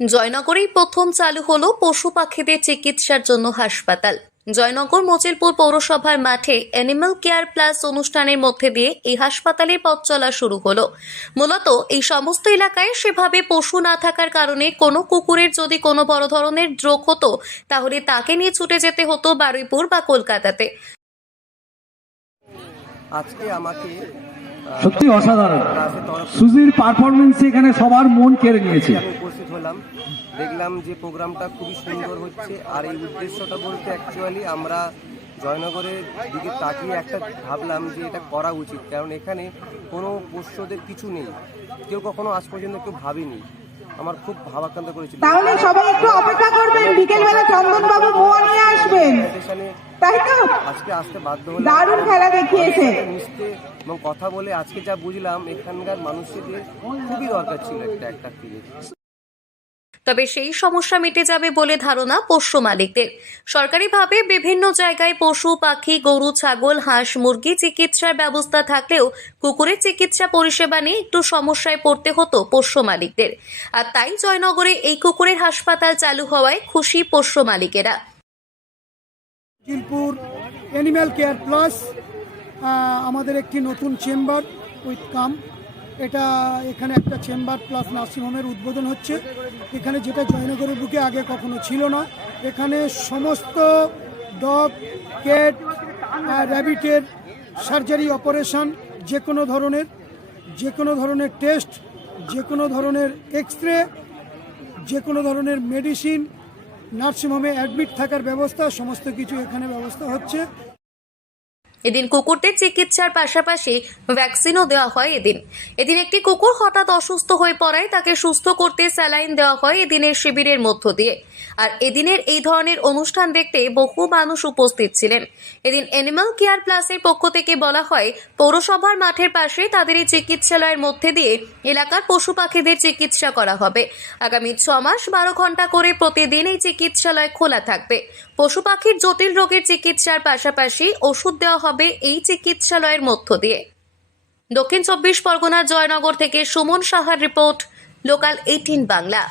জয়নগরেই প্রথম চালু হলো পশু পাখিদের চিকিৎসার জন্য হাসপাতাল। জয়নগর মজিলপুর পৌরসভার মাঠে অ্যানিমাল কেয়ার প্লাস অনুষ্ঠানের মধ্যে দিয়ে এই হাসপাতালের পথ চলা শুরু হলো। মূলত এই সমস্ত এলাকায় সেভাবে পশু না থাকার কারণে কোনো কুকুরের যদি কোনো বড় ধরনের রোগ হতো তাহলে তাকে নিয়ে ছুটে যেতে হতো বারুইপুর বা কলকাতাতে। আজকে আমাকে সত্যি অসাধারণ সুজির পারফরমেন্স এখানে সবার মন কেড়ে নিয়েছে। আমি উপস্থিত হলাম, দেখলাম যে প্রোগ্রামটা খুবই সুন্দর হচ্ছে। আর এই উদ্দেশ্যটা বলতে অ্যাকচুয়ালি আমরা জয়নগরের দিকে তাকিয়ে একটা ভাবলাম যে এটা করা উচিত, কারণ এখানে কোনো পোষ্যদের কিছু নেই, কেউ কখনো আজ পর্যন্ত কেউ ভাবেনি। আমার খুব ভাবাক্রান্ত করেছিল। তাহলে সবাই একটু অপেক্ষা করবেন, বিকেলবেলা চন্দন বাবু মোয়া নিয়ে আসবেন, তাই তো? আজকে আসতে বাধ্য হলাম, দারুণ খেলা দেখিয়েছে মিশতে এবং কথা বলে আজকে যা বুঝলাম এখানকার মানুষদের খুবই দরকার ছিল একটা ক্লিনিক। তবে সেই সমস্যা মিটে যাবে বলে ধারণা পোষ্য মালিকদের। সরকারিভাবে বিভিন্ন জায়গায় পশু পাখি, গরু, ছাগল, হাঁস, মুরগি চিকিৎসার ব্যবস্থা থাকলেও কুকুরের চিকিৎসা পরিষেবা নিয়ে একটু সমস্যায় পড়তে হতো পোষ্য মালিকদের। আর তাই জয়নগরে এই কুকুরের হাসপাতাল চালু হওয়ায় খুশি পোষ্য মালিকেরা। মজিলপুর অ্যানিম্যাল কেয়ার প্লাস আমাদের একটি নতুন চেম্বার উইথ কাম, এটা এখানে একটা চেম্বার প্লাস নার্সিংহোমের উদ্বোধন হচ্ছে। এখানে যেটা জয়নগরের বুকে আগে কখনো ছিল না। এখানে সমস্ত ডগ, ক্যাট, র্যাবিটের সার্জারি, অপারেশন, যে কোনো ধরনের টেস্ট, যে কোনো ধরনের এক্স-রে, যে কোনো ধরনের মেডিসিন, নার্সিংহোমে অ্যাডমিট থাকার ব্যবস্থা, সমস্ত কিছু এখানে ব্যবস্থা হচ্ছে। এদিন কুকুরদের চিকিৎসার পাশাপাশি ভ্যাকসিনও দেওয়া হয়। এদিন একটি কুকুর হঠাৎ অসুস্থ হয়ে পড়ায় তাকে সুস্থ করতে স্যালাইন দেওয়া হয় এদিনের শিবিরের মধ্য দিয়ে। আর এদিনের এই ধরনের অনুষ্ঠান দেখতে বহু মানুষ উপস্থিত ছিলেন। এদিন অ্যানিমাল কেয়ার প্লাসের পক্ষ থেকে বলা হয়, পৌরসভার মাঠের পাশে তাদের এই চিকিৎসালয়ের মধ্যে দিয়ে এলাকার পশু পাখিদের চিকিৎসা করা হবে। আগামী 6 মাস 12 ঘন্টা করে প্রতিদিন এই চিকিৎসালয় খোলা থাকবে। পশু পাখির জটিল রোগের চিকিৎসার পাশাপাশি ওষুধ দেওয়া হবে এই চিকিৎসালয়ের মধ্য দিয়ে। দক্ষিণ 24 পরগনার জয়নগর থেকে সুমন সাহার রিপোর্ট, লোকাল 18 বাংলা।